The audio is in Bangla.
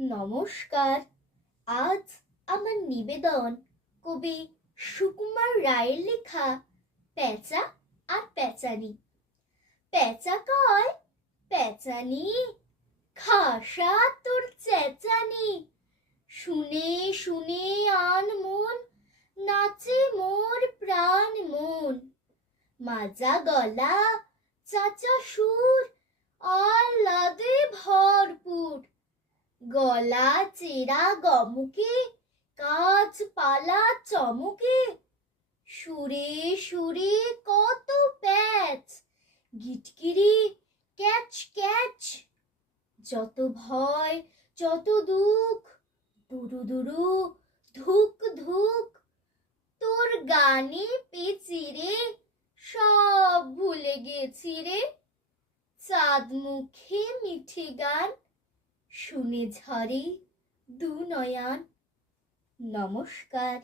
নমস্কার। আজ আমার নিবেদন কবি সুকুমার রায়ের লেখা পেঁচা আর পেঁচানি। পেঁচা কয়, পেঁচানি খাসা তোর চেঁচানি, শুনে শুনে আন মন নাচে মোর প্রাণ মন। মাজা গলা চাচা সুর আহ্লাদে ভরপুর, গলা চেরা গমকে কাজ পালা চমকে, সুরে সুরে কত প্যাচ গিটকিরি ক্যাচ ক্যাচ। যত ভয় যত দুঃখ দুরু দুরু ধুক ধুক, তোর গানে পেচিরে সব ভুলে গেছি রে। চাঁদ মুখে মিঠে গান শুনে ঝরে দু নয়ন। নমস্কার।